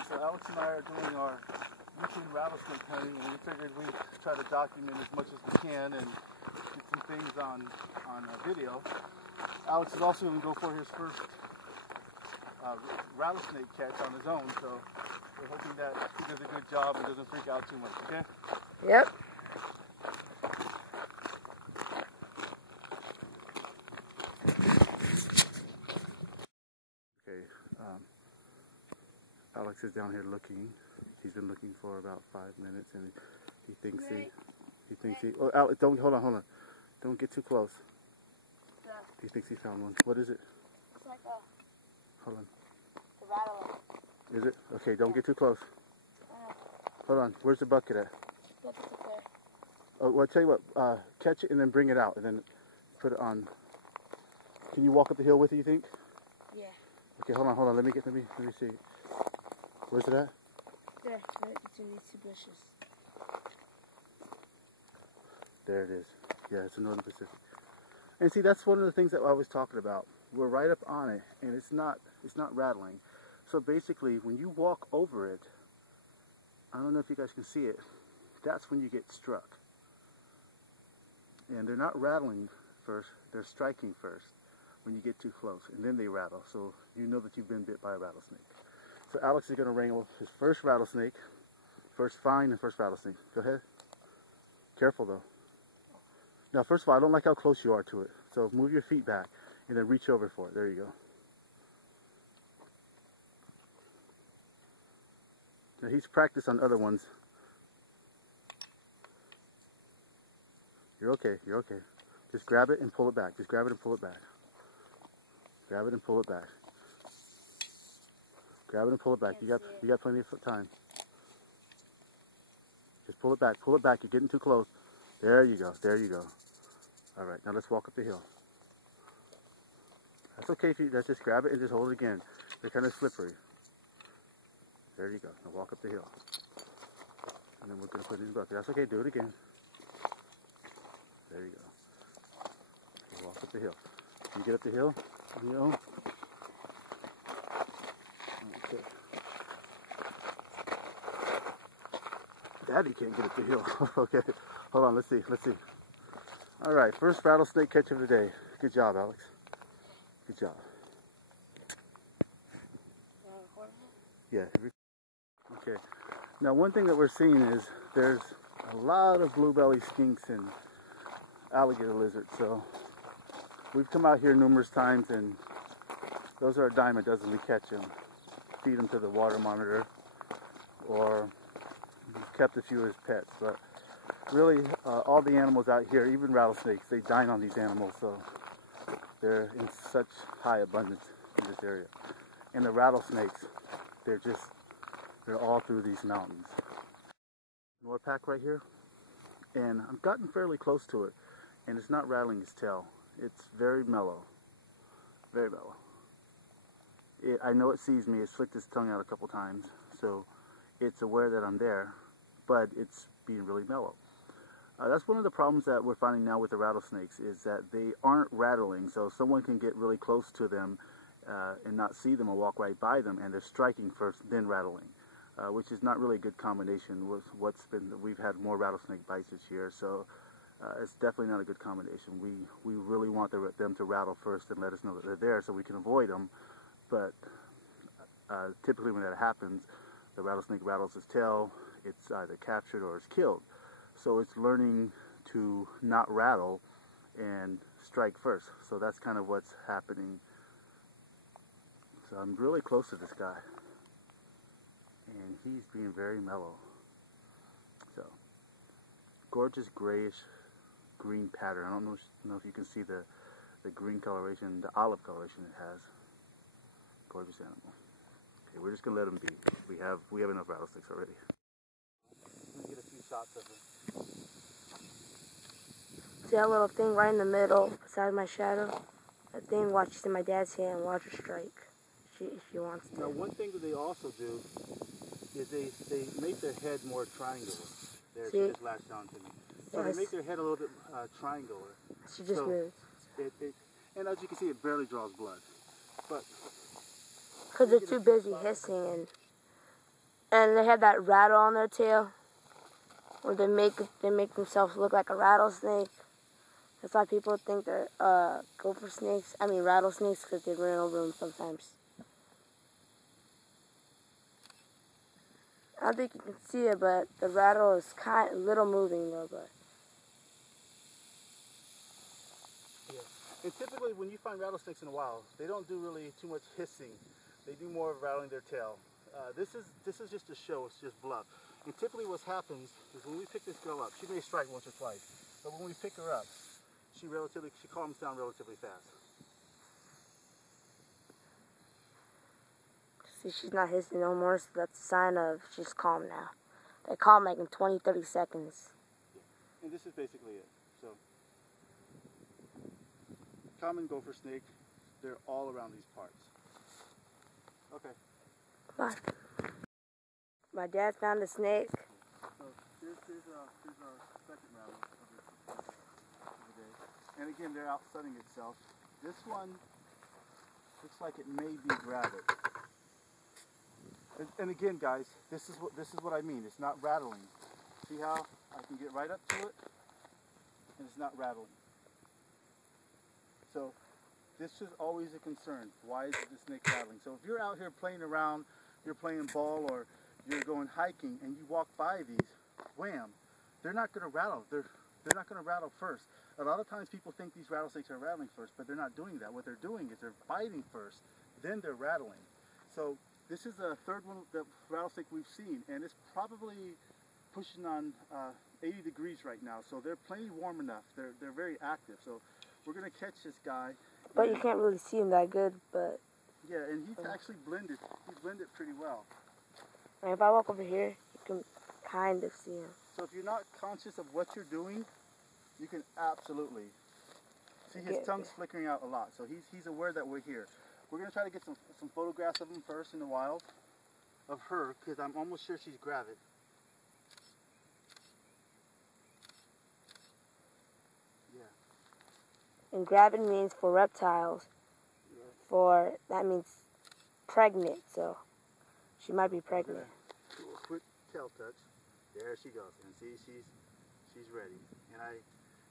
Okay, so Alex and I are doing our weekend rattlesnake hunting, and we figured we'd try to document as much as we can and get some things on video. Alex is also going to go for his first rattlesnake catch on his own, so we're hoping that he does a good job and doesn't freak out too much, okay? Yep. Okay, Alex is down here looking. He's been looking for about 5 minutes, and he thinks oh, Alex, hold on. Don't get too close. Yeah. He thinks he found one. What is it? It's like a... Hold on. The rattlesnake. Is it? Okay, don't get too close. Hold on. Where's the bucket at? Bucket's up there. Oh, well, I'll tell you what. Catch it and then bring it out, and then put it on. Can you walk up the hill with it, you think? Yeah. Okay, hold on. Let me see. Where's it at? There, right between these two bushes. There it is. Yeah, it's in Northern Pacific. And see, that's one of the things that I was talking about. We're right up on it, and it's not rattling. So basically, when you walk over it, I don't know if you guys can see it, that's when you get struck. And they're not rattling first, they're striking first when you get too close, and then they rattle. So you know that you've been bit by a rattlesnake. So Alex is going to wrangle his first rattlesnake, first find and first rattlesnake. Go ahead. Careful though. Now, first of all, I don't like how close you are to it. So move your feet back and then reach over for it. There you go. Now, he's practiced on other ones. You're okay. Just grab it and pull it back. Grab it and pull it back. You got plenty of time. Just pull it back. You're getting too close. There you go. All right, now let's walk up the hill. That's okay if you just grab it and just hold it again. They're kind of slippery. There you go. Now walk up the hill. And then we're going to put it in the bucket. That's okay. Do it again. There you go. Okay, walk up the hill. Can you get up the hill on your own? Okay. Daddy can't get up the hill. Okay. Hold on. Let's see. All right. First rattlesnake catch of the day. Good job, Alex. Good job. Yeah. Okay. Now, one thing that we're seeing is there's a lot of blue-bellied skinks and alligator lizards. So we've come out here numerous times, and those are a dime a dozen. We catch them, feed them to the water monitor, or we've kept a few as pets. But really, all the animals out here, even rattlesnakes, they dine on these animals. So they're in such high abundance in this area. And the rattlesnakes, they're all through these mountains. Norpack right here, and I've gotten fairly close to it, and it's not rattling its tail. It's very mellow, very mellow. I know it sees me. It's flicked its tongue out a couple times, so it's aware that I'm there, but it's being really mellow. That's one of the problems that we're finding now with the rattlesnakes, is that they aren't rattling, so someone can get really close to them and not see them or walk right by them, and they're striking first, then rattling, which is not really a good combination with we've had more rattlesnake bites this year, so it's definitely not a good combination. We really want them to rattle first and let us know that they're there so we can avoid them, but typically when that happens, the rattlesnake rattles its tail, it's either captured or it's killed. So it's learning to not rattle and strike first. So that's kind of what's happening. So I'm really close to this guy, and he's being very mellow. So gorgeous grayish green pattern. I don't know if you can see the green coloration, the olive coloration it has. Gorgeous animal. Okay, we're just gonna let him be. We have enough rattlesnakes already. Let me get a few shots of him. See that little thing right in the middle, beside my shadow? That thing watches in my dad's hand and watch her strike. If she wants to. Now, one thing that they also do is they make their head more triangular. There, she just latched on to me. So yes. They make their head a little bit triangular. She just moved. And as you can see, it barely draws blood. But because they're too busy hissing and And they have that rattle on their tail, where they make themselves look like a rattlesnake. That's why people think they're gopher snakes. I mean rattlesnakes, because they run over them sometimes. I don't think you can see it, but the rattle is kind of little moving though. But yeah, and typically when you find rattlesnakes in the wild, they don't do really too much hissing. They do more of rattling their tail. This is just a show. It's just bluff. And typically what happens is when we pick this girl up, she may strike once or twice, but when we pick her up, she calms down relatively fast. see, she's not hissing no more, so that's a sign of she's calm now. They calm like in 20, 30 seconds. Yeah. And this is basically it. So, common gopher snake, they're all around these parts. Okay. Bye. My dad found a snake. So here's our second round of the day. And again, they're out sunning itself. This one looks like it may be gravid. And again, guys, this is what I mean. It's not rattling. See how I can get right up to it, and it's not rattling. So this is always a concern. Why is the snake rattling? So if you're out here playing around, you're playing ball, or you're going hiking, and you walk by these, wham, they're not going to rattle. They're not going to rattle first. A lot of times people think these rattlesnakes are rattling first, but they're not doing that. What they're doing is they're biting first, then they're rattling. So this is the third one, the rattlesnake we've seen, and it's probably pushing on 80 degrees right now. So they're plenty warm enough. They're very active. So we're going to catch this guy. But you can't really see him that good, but... Yeah, and he's actually blended. He's blended pretty well. And if I walk over here, you can kind of see him. So if you're not conscious of what you're doing, you can absolutely see his tongue's flickering out a lot. So he's aware that we're here. We're going to try to get some photographs of him first in the wild, of her, because I'm almost sure she's gravid. Yeah. And gravid means for reptiles. Yeah. That means pregnant, so she might be pregnant. Do a quick tail touch. There she goes. And see, she's ready. And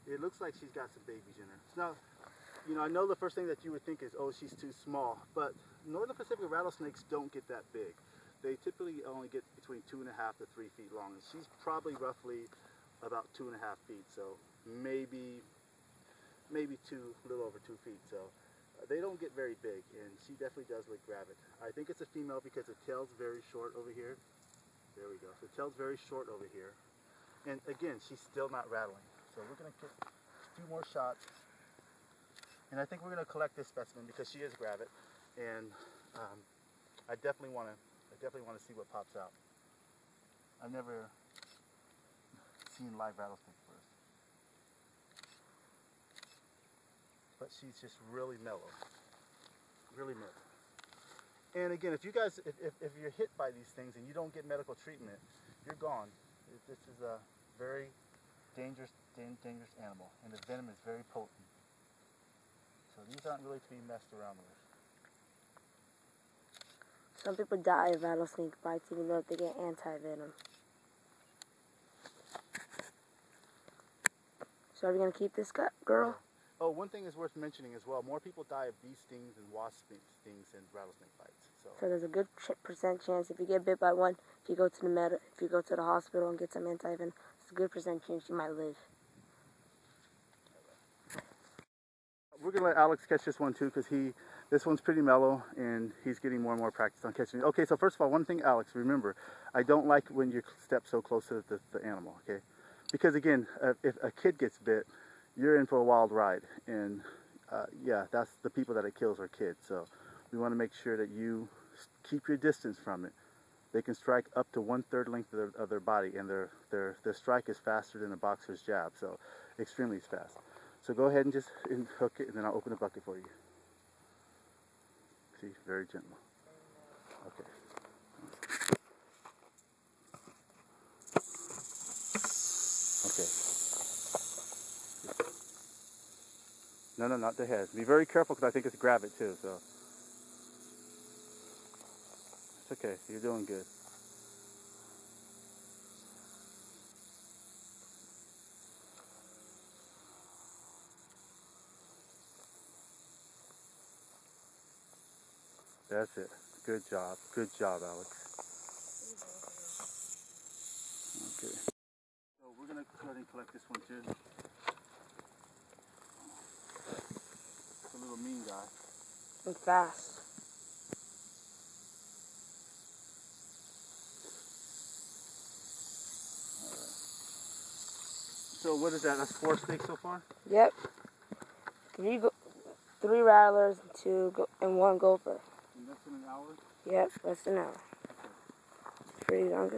it looks like she's got some babies in her. Now, you know, I know the first thing that you would think is, oh, she's too small, but Northern Pacific rattlesnakes don't get that big. They typically only get between 2.5 to 3 feet long, and she's probably roughly about 2.5 feet, so maybe a little over 2 feet. So they don't get very big, and she definitely does look gravid. I think it's a female because the tail's very short over here. There we go. So the tail's very short over here, and again, she's still not rattling. So we're gonna get 2 more shots. And I think we're going to collect this specimen because she is gravid, and I definitely want to see what pops out. I've never seen live rattlesnake first, but she's just really mellow, really mellow. And again, if you guys, if you're hit by these things and you don't get medical treatment, you're gone. This is a very dangerous animal, and the venom is very potent. So these aren't really to be messed around with. Some people die of rattlesnake bites even though they get anti-venom. So are we going to keep this girl? Oh, one thing is worth mentioning as well. More people die of bee stings and wasp stings than rattlesnake bites. So there's a good percent chance if you get bit by one, if you go to the hospital and get some anti-venom, there's a good percent chance you might live. We're going to let Alex catch this one too, because this one's pretty mellow and he's getting more and more practice on catching it. Okay, so first of all, one thing, Alex, remember, I don't like when you step so close to the animal, okay? Because again, if a kid gets bit, you're in for a wild ride. And yeah, that's the people that it kills are kids. So we want to make sure that you keep your distance from it. They can strike up to 1/3 length of their body, and their strike is faster than a boxer's jab, so extremely fast. So go ahead and just hook it, and then I'll open the bucket for you. See, very gentle. Okay. Okay. No, not the head. Be very careful because I think it's gravid too, so. It's okay. You're doing good. That's it. Good job. Good job, Alex. Okay. So we're going to go ahead and collect this one too. It's a little mean guy. And fast. So what is that? That's 4 snakes so far? Yep. 3 rattlers and 1 gopher. And that's in an hour? Yep, less than an hour. Pretty darn good.